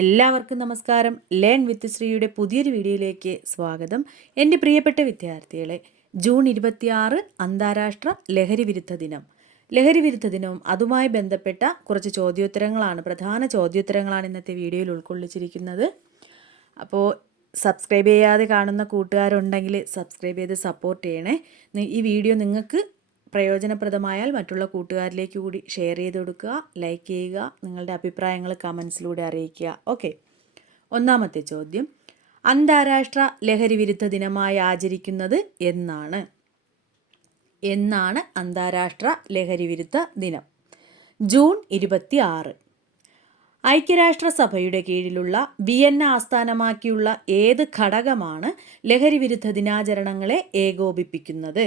എല്ലാവർക്കും നമസ്കാരം. Learn with ശ്രീയുടെ പുതിയൊരു വീഡിയോയിലേക്ക് സ്വാഗതം. എൻ്റെ പ്രിയപ്പെട്ട വിദ്യാർത്ഥികളെ, ജൂൺ 26 അന്താരാഷ്ട്ര ലഹരി വിരുദ്ധ ദിനം. ലഹരി വിരുദ്ധ ദിനവും അതുമായി ബന്ധപ്പെട്ട കുറച്ച് പ്രധാന ചോദ്യോത്തരങ്ങളാണ് ഇന്നത്തെ വീഡിയോയിൽ ഉൾക്കൊള്ളിച്ചിരിക്കുന്നത്. അപ്പോൾ സബ്സ്ക്രൈബ് ചെയ്യാതെ കാണുന്ന കൂട്ടുകാരുണ്ടെങ്കിൽ സബ്സ്ക്രൈബ് ചെയ്ത് സപ്പോർട്ട് ചെയ്യണേ. ഈ വീഡിയോ നിങ്ങൾക്ക് പ്രയോജനപ്രദമായാൽ മറ്റുള്ള കൂട്ടുകാരിലേക്ക് കൂടി ഷെയർ ചെയ്ത് കൊടുക്കുക, ലൈക്ക് ചെയ്യുക, നിങ്ങളുടെ അഭിപ്രായങ്ങൾ കമൻസിലൂടെ അറിയിക്കുക. ഓക്കെ, ഒന്നാമത്തെ ചോദ്യം, അന്താരാഷ്ട്ര ലഹരി വിരുദ്ധ ദിനമായി ആചരിക്കുന്നത് എന്നാണ് അന്താരാഷ്ട്ര ലഹരി വിരുദ്ധ ദിനം? ജൂൺ 26. ഐക്യരാഷ്ട്രസഭയുടെ കീഴിലുള്ള വിയന്ന ആസ്ഥാനമാക്കിയുള്ള ഏത് ഘടകമാണ് ലഹരി വിരുദ്ധ ദിനാചരണങ്ങളെ ഏകോപിപ്പിക്കുന്നത്?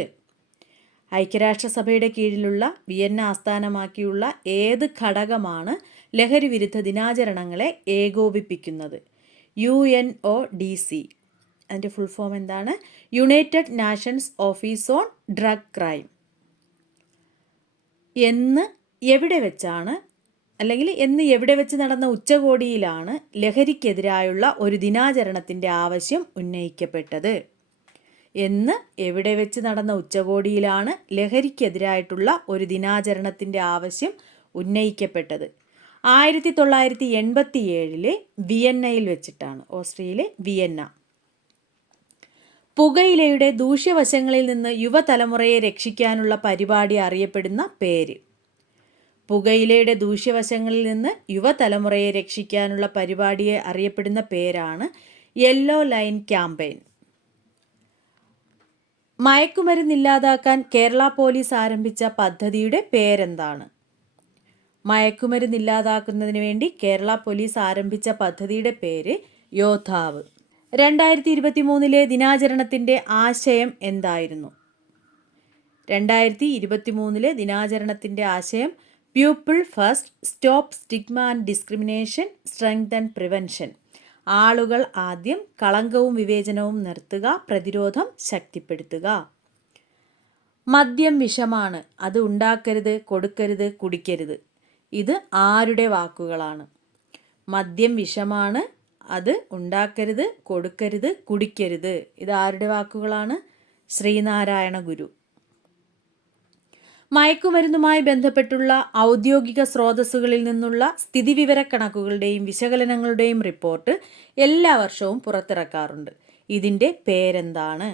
ഐക്യരാഷ്ട്രസഭയുടെ കീഴിലുള്ള വിയന്ന ആസ്ഥാനമാക്കിയുള്ള ഏത് ഘടകമാണ് ലഹരി വിരുദ്ധ ദിനാചരണങ്ങളെ ഏകോപിപ്പിക്കുന്നത്? UNODC. അതിൻ്റെ ഫുൾ ഫോം എന്താണ്? United nations office on drug crime. എന്ന് എവിടെ വെച്ച് നടന്ന ഉച്ചകോടിയിലാണ് ലഹരിക്കെതിരായുള്ള ഒരു ദിനാചരണത്തിൻ്റെ ആവശ്യം ഉന്നയിക്കപ്പെട്ടത്? എവിടെ വെച്ച് നടന്ന ഉച്ചകോടിയിലാണ് ലഹരിക്കെതിരായിട്ടുള്ള ഒരു ദിനാചരണത്തിൻ്റെ ആവശ്യം ഉന്നയിക്കപ്പെട്ടത്? 1987 വിയന്നയിൽ വെച്ചിട്ടാണ്, ഓസ്ട്രിയയിലെ വിയന്ന. പുകയിലയുടെ ദൂഷ്യവശങ്ങളിൽ നിന്ന് യുവതലമുറയെ രക്ഷിക്കാനുള്ള പരിപാടി അറിയപ്പെടുന്ന പേര്? പുകയിലയുടെ ദൂഷ്യവശങ്ങളിൽ നിന്ന് യുവതലമുറയെ രക്ഷിക്കാനുള്ള പരിപാടിയെ അറിയപ്പെടുന്ന പേരാണ് യെല്ലോ ലൈൻ ക്യാമ്പയിൻ. മയക്കുമരുന്നില്ലാതാക്കാൻ കേരള പോലീസ് ആരംഭിച്ച പദ്ധതിയുടെ പേരെന്താണ്? മയക്കുമരുന്നില്ലാതാക്കുന്നതിന് വേണ്ടി കേരള പോലീസ് ആരംഭിച്ച പദ്ധതിയുടെ പേര് യോദ്ധാവ്. 2023 ദിനാചരണത്തിൻ്റെ ആശയം എന്തായിരുന്നു? 2023 ദിനാചരണത്തിൻ്റെ ആശയം people first, stop stigma and discrimination, strengthen prevention. ആളുകൾ ആദ്യം, കളങ്കവും വിവേചനവും നിർത്തുക, പ്രതിരോധം ശക്തിപ്പെടുത്തുക. മദ്യം വിഷമാണ്, അത് ഉണ്ടാക്കരുത്, കൊടുക്കരുത്, കുടിക്കരുത്. ഇത് ആരുടെ വാക്കുകളാണ്? മദ്യം വിഷമാണ്, അത് ഉണ്ടാക്കരുത്, കൊടുക്കരുത്, കുടിക്കരുത്. ഇത് ആരുടെ വാക്കുകളാണ്? ശ്രീനാരായണ ഗുരു. മയക്കുമരുന്നുമായി ബന്ധപ്പെട്ടുള്ള ഔദ്യോഗിക സ്രോതസ്സുകളിൽ നിന്നുള്ള സ്ഥിതിവിവരക്കണക്കുകളുടെയും വിശകലനങ്ങളുടെയും റിപ്പോർട്ട് എല്ലാ വർഷവും പുറത്തിറക്കാറുണ്ട്. ഇതിൻ്റെ പേരെന്താണ്?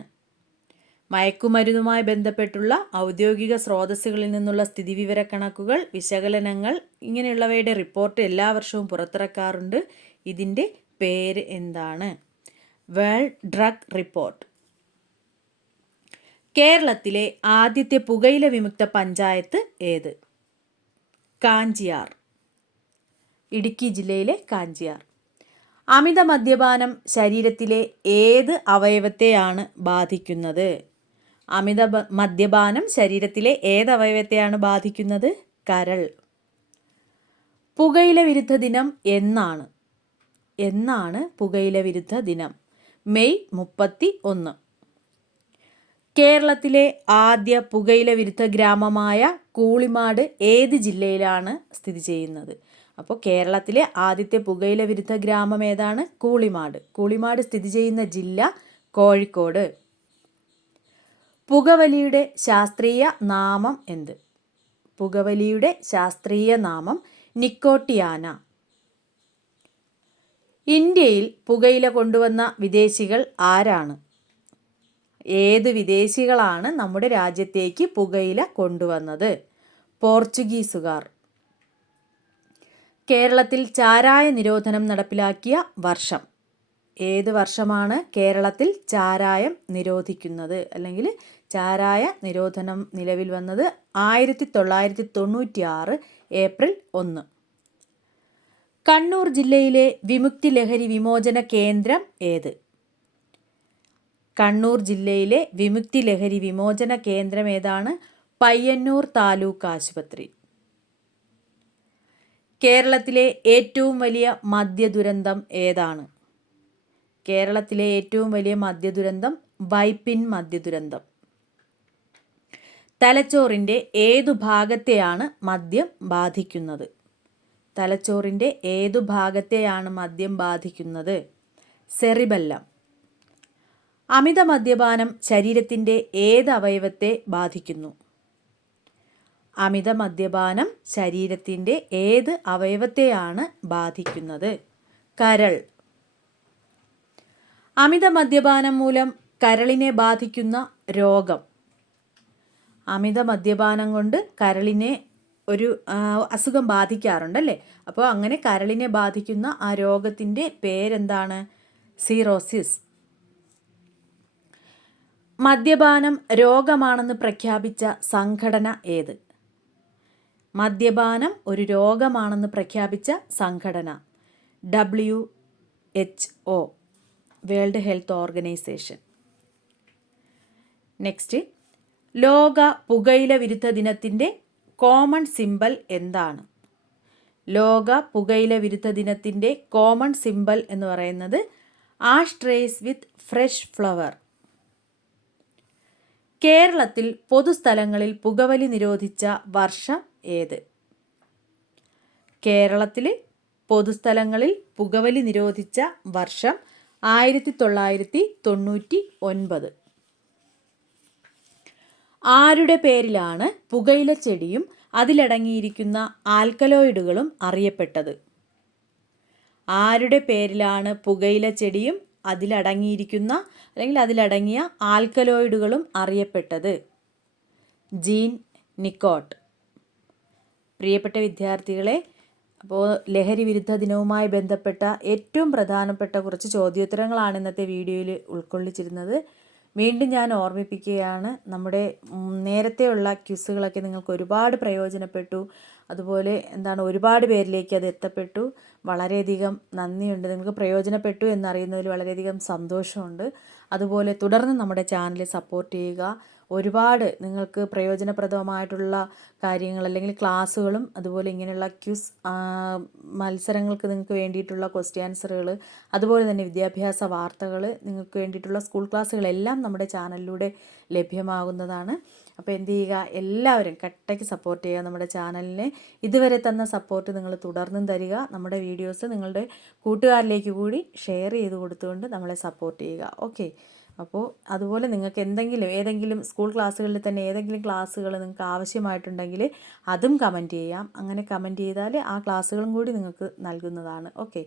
മയക്കുമരുന്നുമായി ബന്ധപ്പെട്ടുള്ള ഔദ്യോഗിക സ്രോതസ്സുകളിൽ നിന്നുള്ള സ്ഥിതിവിവരക്കണക്കുകൾ, വിശകലനങ്ങൾ, ഇങ്ങനെയുള്ളവയുടെ റിപ്പോർട്ട് എല്ലാ വർഷവും പുറത്തിറക്കാറുണ്ട്. ഇതിൻ്റെ പേര് എന്താണ്? World drug report. കേരളത്തിലെ ആദ്യത്തെ പുകയില വിമുക്ത പഞ്ചായത്ത് ഏത്? കാഞ്ചിയാർ, ഇടുക്കി ജില്ലയിലെ കാഞ്ചിയാർ. അമിത മദ്യപാനം ശരീരത്തിലെ ഏത് അവയവത്തെയാണ് ബാധിക്കുന്നത്? അമിത മദ്യപാനം ശരീരത്തിലെ ഏത് അവയവത്തെയാണ് ബാധിക്കുന്നത്? കരൾ. പുകയില വിരുദ്ധ ദിനം എന്നാണ് പുകയില വിരുദ്ധ ദിനം? മെയ് 31. കേരളത്തിലെ ആദ്യ പുകയില വിരുദ്ധ ഗ്രാമമായ കൂളിമാട് ഏത് ജില്ലയിലാണ് സ്ഥിതി ചെയ്യുന്നത്? അപ്പോൾ കേരളത്തിലെ ആദ്യത്തെ പുകയില വിരുദ്ധ ഗ്രാമം ഏതാണ്? കൂളിമാട്. കൂളിമാട് സ്ഥിതി ചെയ്യുന്ന ജില്ല കോഴിക്കോട്. പുകവലിയുടെ ശാസ്ത്രീയ നാമം എന്ത്? പുകവലിയുടെ ശാസ്ത്രീയ നാമം നിക്കോട്ടിയാന. ഇന്ത്യയിൽ പുകയില കൊണ്ടുവന്ന വിദേശികൾ ആരാണ്? ഏത് വിദേശികളാണ് നമ്മുടെ രാജ്യത്തേക്ക് പുകയില കൊണ്ടുവന്നത്? പോർച്ചുഗീസുകാർ. കേരളത്തിൽ ചാരായ നിരോധനം നടപ്പിലാക്കിയ വർഷം? ഏത് വർഷമാണ് കേരളത്തിൽ ചാരായം നിരോധിക്കുന്നത്, അല്ലെങ്കിൽ ചാരായ നിരോധനം നിലവിൽ വന്നത്? 1996 ഏപ്രിൽ 1. കണ്ണൂർ ജില്ലയിലെ വിമുക്തി ലഹരി വിമോചന കേന്ദ്രം ഏത്? കണ്ണൂർ ജില്ലയിലെ വിമുക്തി ലഹരി വിമോചന കേന്ദ്രം ഏതാണ്? പയ്യന്നൂർ താലൂക്ക് ആശുപത്രി. കേരളത്തിലെ ഏറ്റവും വലിയ മദ്യദുരന്തം ഏതാണ്? കേരളത്തിലെ ഏറ്റവും വലിയ മദ്യദുരന്തം വൈപ്പിൻ മദ്യദുരന്തം. തലച്ചോറിൻ്റെ ഏതു ഭാഗത്തെയാണ് മദ്യം ബാധിക്കുന്നത്? തലച്ചോറിൻ്റെ ഏതു ഭാഗത്തെയാണ് മദ്യം ബാധിക്കുന്നത്? സെറിബെല്ലം. അമിത മദ്യപാനം ശരീരത്തിൻ്റെ ഏത് അവയവത്തെ ബാധിക്കുന്നു? അമിത മദ്യപാനം ശരീരത്തിൻ്റെ ഏത് അവയവത്തെയാണ് ബാധിക്കുന്നത്? കരൾ. അമിത മദ്യപാനം മൂലം കരളിനെ ബാധിക്കുന്ന രോഗം. അമിത മദ്യപാനം കൊണ്ട് കരളിനെ ഒരു അസുഖം ബാധിക്കാറുണ്ടല്ലേ? അപ്പോൾ അങ്ങനെ കരളിനെ ബാധിക്കുന്ന ആ രോഗത്തിൻ്റെ പേരെന്താണ്? സിറോസിസ്. മദ്യപാനം രോഗമാണെന്ന് പ്രഖ്യാപിച്ച സംഘടന ഏത്? മദ്യപാനം ഒരു രോഗമാണെന്ന് പ്രഖ്യാപിച്ച സംഘടന WHO, world health organisation. Next, ലോക പുകയില വിരുദ്ധ ദിനത്തിൻ്റെ കോമൺ സിമ്പൽ എന്താണ്? ലോക പുകയില വിരുദ്ധ ദിനത്തിൻ്റെ കോമൺ സിമ്പൽ എന്ന് പറയുന്നത് ആഷ് ട്രേസ് വിത്ത് ഫ്രഷ് ഫ്ലവർ. കേരളത്തിൽ പൊതുസ്ഥലങ്ങളിൽ പുകവലി നിരോധിച്ച വർഷം ഏത്? കേരളത്തിൽ പൊതുസ്ഥലങ്ങളിൽ പുകവലി നിരോധിച്ച വർഷം 1999. ആരുടെ പേരിലാണ് പുകയില ചെടിയും അതിലടങ്ങിയിരിക്കുന്ന ആൽക്കലോയിഡുകളും അറിയപ്പെട്ടത്? ആരുടെ പേരിലാണ് പുകയില ചെടിയും അതിലടങ്ങിയിരിക്കുന്ന അല്ലെങ്കിൽ അതിലടങ്ങിയ ആൽക്കലോയിഡുകളും അറിയപ്പെട്ടത്? ജീൻ നിക്കോട്ട്. പ്രിയപ്പെട്ട വിദ്യാർത്ഥികളെ, അപ്പോൾ ലഹരി വിരുദ്ധ ദിനവുമായി ബന്ധപ്പെട്ട ഏറ്റവും പ്രധാനപ്പെട്ട കുറച്ച് ചോദ്യോത്തരങ്ങളാണ് ഇന്നത്തെ വീഡിയോയിൽ ഉൾക്കൊള്ളിച്ചിരുന്നത്. വീണ്ടും ഞാൻ ഓർമ്മിപ്പിക്കുകയാണ്, നമ്മുടെ നേരത്തെയുള്ള ക്വിസുകളൊക്കെ നിങ്ങൾക്ക് ഒരുപാട് പ്രയോജനപ്പെട്ടു. അതുപോലെ ഒരുപാട് പേരിലേക്ക് അത് എത്തപ്പെട്ടു. വളരെയധികം നന്ദിയുണ്ട്. നിങ്ങൾക്ക് പ്രയോജനപ്പെട്ടു എന്നറിയുന്നതിൽ വളരെയധികം സന്തോഷമുണ്ട്. അതുപോലെ തുടർന്ന് നമ്മുടെ ചാനൽ സപ്പോർട്ട് ചെയ്യുക. ഒരുപാട് നിങ്ങൾക്ക് പ്രയോജനപ്രദമായിട്ടുള്ള കാര്യങ്ങൾ അല്ലെങ്കിൽ ക്ലാസ്സുകളും അതുപോലെ ഇങ്ങനെയുള്ള ക്വിസ് മത്സരങ്ങൾക്ക് നിങ്ങൾക്ക് വേണ്ടിയിട്ടുള്ള ക്വസ്റ്റ്യൻ ആൻസറുകൾ, അതുപോലെ തന്നെ വിദ്യാഭ്യാസ വാർത്തകൾ, നിങ്ങൾക്ക് വേണ്ടിയിട്ടുള്ള സ്കൂൾ ക്ലാസ്സുകളെല്ലാം നമ്മുടെ ചാനലിലൂടെ ലഭ്യമാകുന്നതാണ്. അപ്പോൾ എന്ത് ചെയ്യുക, എല്ലാവരും കട്ടയ്ക്ക് സപ്പോർട്ട് ചെയ്യുക നമ്മുടെ ചാനലിനെ. ഇതുവരെ തന്ന സപ്പോർട്ട് നിങ്ങൾ തുടർന്നും തരിക. നമ്മുടെ വീഡിയോസ് നിങ്ങളുടെ കൂട്ടുകാരിലേക്ക് കൂടി ഷെയർ ചെയ്ത് കൊടുത്തുകൊണ്ട് നമ്മളെ സപ്പോർട്ട് ചെയ്യുക. ഓക്കെ. അപ്പോൾ അതുപോലെ നിങ്ങൾക്ക് ഏതെങ്കിലും സ്കൂൾ ക്ലാസ്സുകളിൽ തന്നെ ഏതെങ്കിലും ക്ലാസ്സുകൾ നിങ്ങൾക്ക് ആവശ്യമായിട്ടുണ്ടെങ്കിൽ അതും കമൻറ്റ് ചെയ്യാം. അങ്ങനെ കമൻറ്റ് ചെയ്താൽ ആ ക്ലാസ്സുകളും കൂടി നിങ്ങൾക്ക് നൽകുന്നതാണ്. ഓക്കെ.